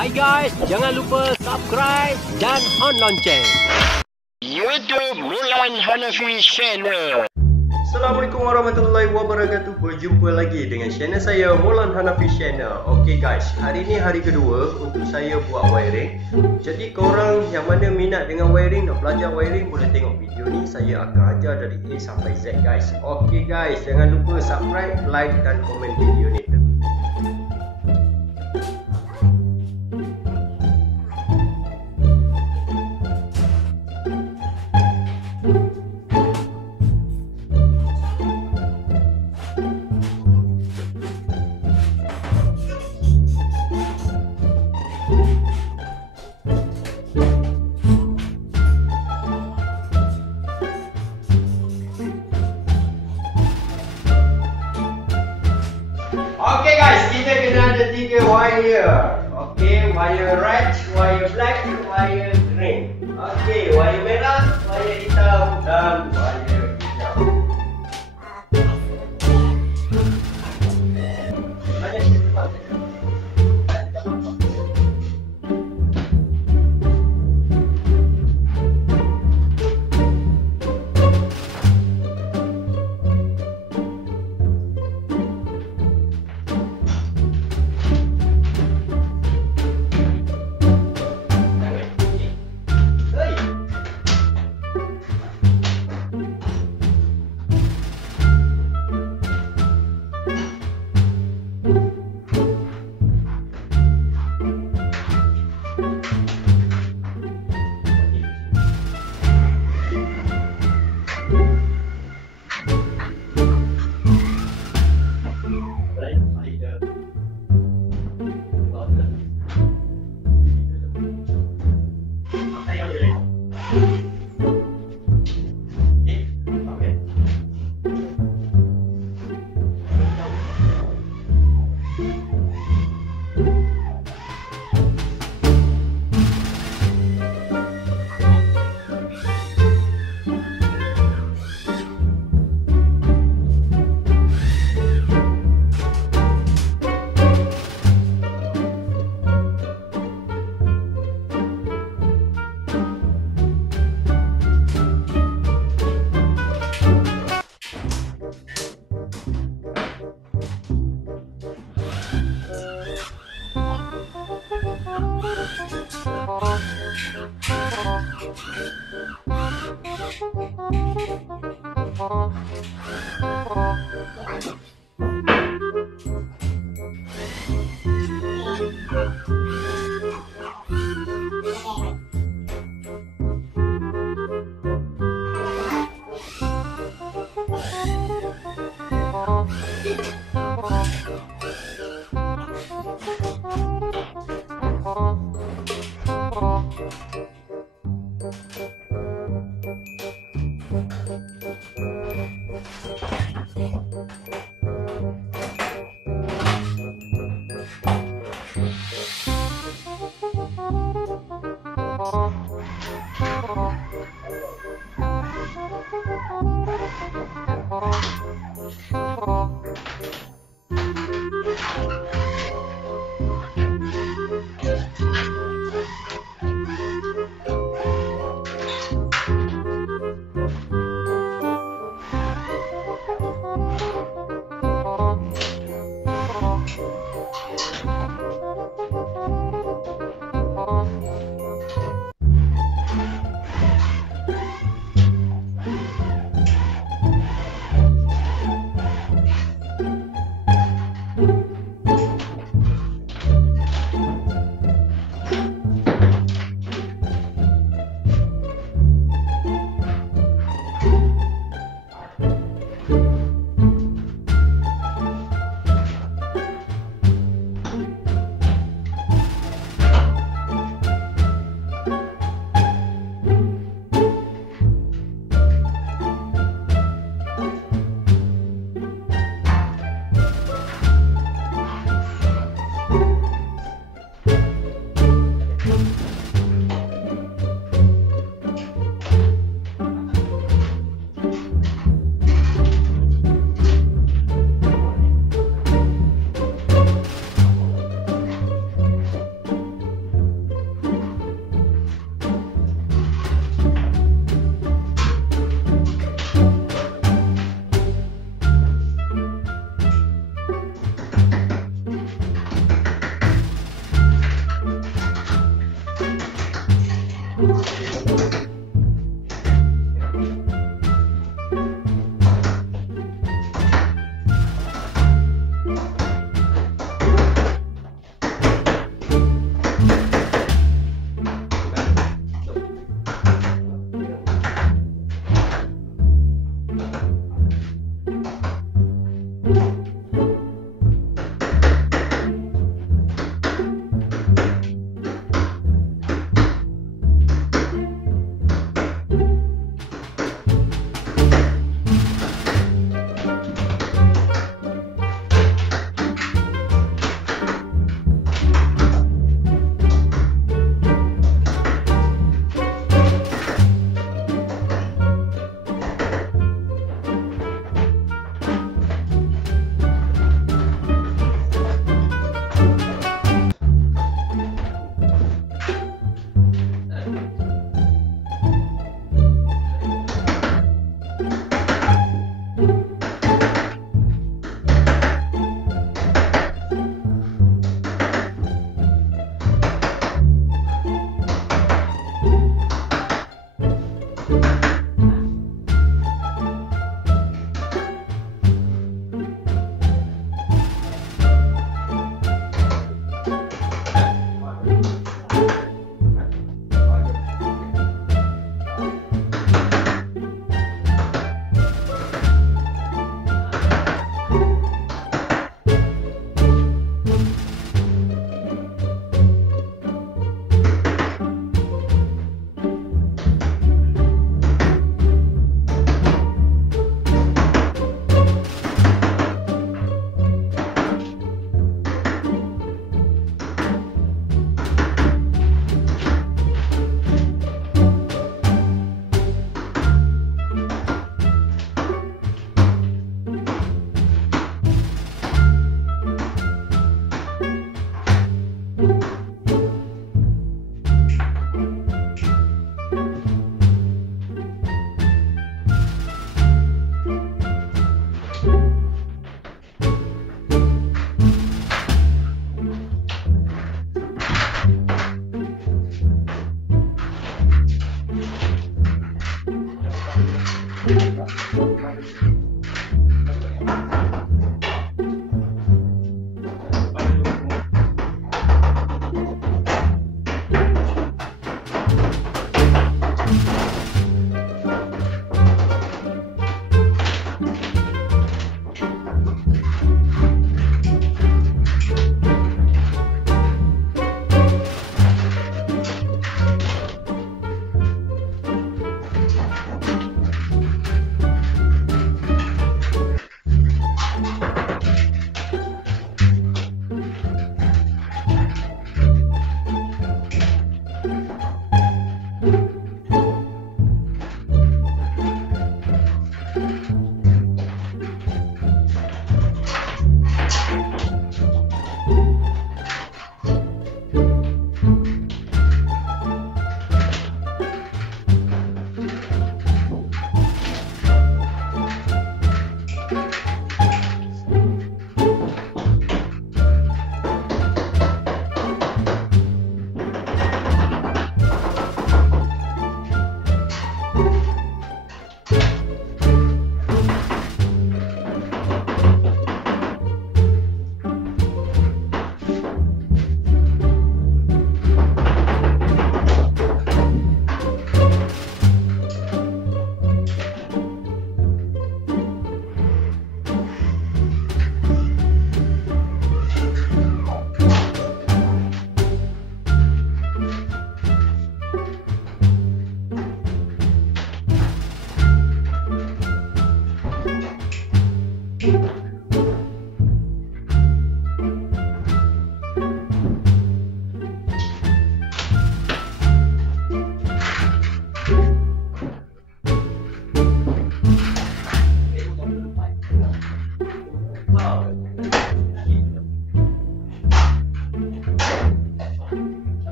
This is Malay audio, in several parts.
Hai guys, jangan lupa subscribe dan on lonceng. YouTube Mulan Hanafi Channel. Assalamualaikum warahmatullahi wabarakatuh. Berjumpa lagi dengan channel saya Mulan Hanafi Channel. Okey guys, hari ni hari kedua untuk saya buat wiring. Jadi korang yang mana minat dengan wiring, nak belajar wiring, boleh tengok video ni. Saya akan ajar dari A sampai Z guys. Okey guys, jangan lupa subscribe, like dan komen video ni. Okay guys, kita kena ada 3 wire. Okay, wire red, wire black, wire green. Okay, wire merah, wire hitam dan wire hijau.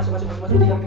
Masuk dia.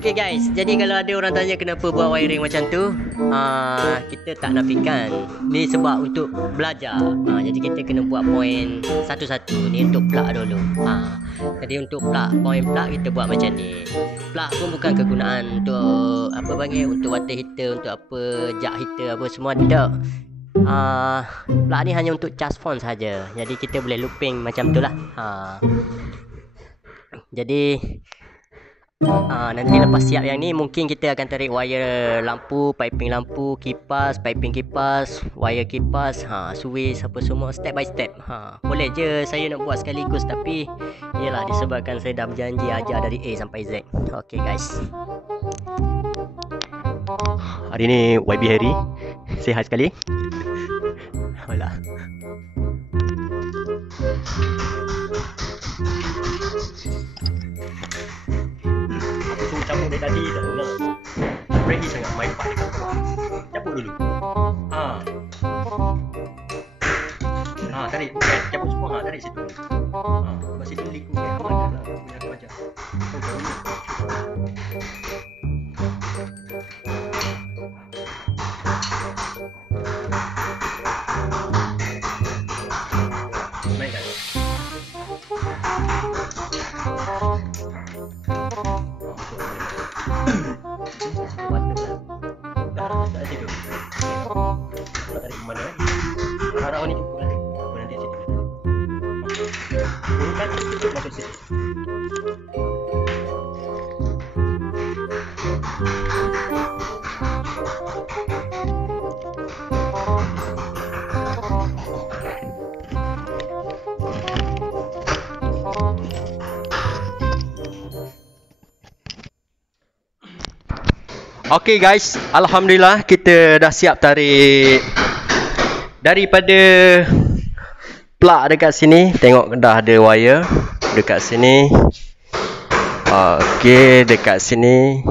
Okay guys, jadi kalau ada orang tanya kenapa buat wiring macam tu, kita tak nafikan. Ni sebab untuk belajar. Jadi kita kena buat point satu-satu. Ni untuk plug dulu. Jadi untuk plug, point plug kita buat macam ni. Plug pun bukan kegunaan untuk apa panggil, untuk water heater, untuk apa jack heater apa semua tak. Plug ni hanya untuk charge phone saja. Jadi kita boleh looping macam tu lah. Jadi nanti lepas siap yang ni, mungkin kita akan tarik wire lampu, piping lampu, kipas, piping kipas, wire kipas, switch apa semua step by step. Boleh je saya nak buat sekaligus, tapi ialah disebabkan saya dah berjanji ajar dari A sampai Z. Okay guys, hari ni YB Harry, sihat sekali. Hola. Campur dari tadi dah dengar. Ready sangat main part dekat bawah. Campur dulu. Tarik. Campur semua. Tarik situ. Masih tu liku ke aman dah. Punya aku ajar. Baik dah. Harap ni cukup lah. Nanti situ. Bukan cukup masuk situ. Okay guys, alhamdulillah kita dah siap tarik daripada plug dekat sini. Tengok dah ada wire dekat sini. Okay, dekat sini.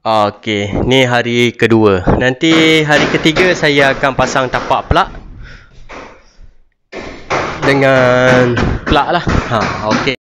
Okay, ni hari kedua. Nanti hari ketiga saya akan pasang tapak plug dengan plug lah. Okay.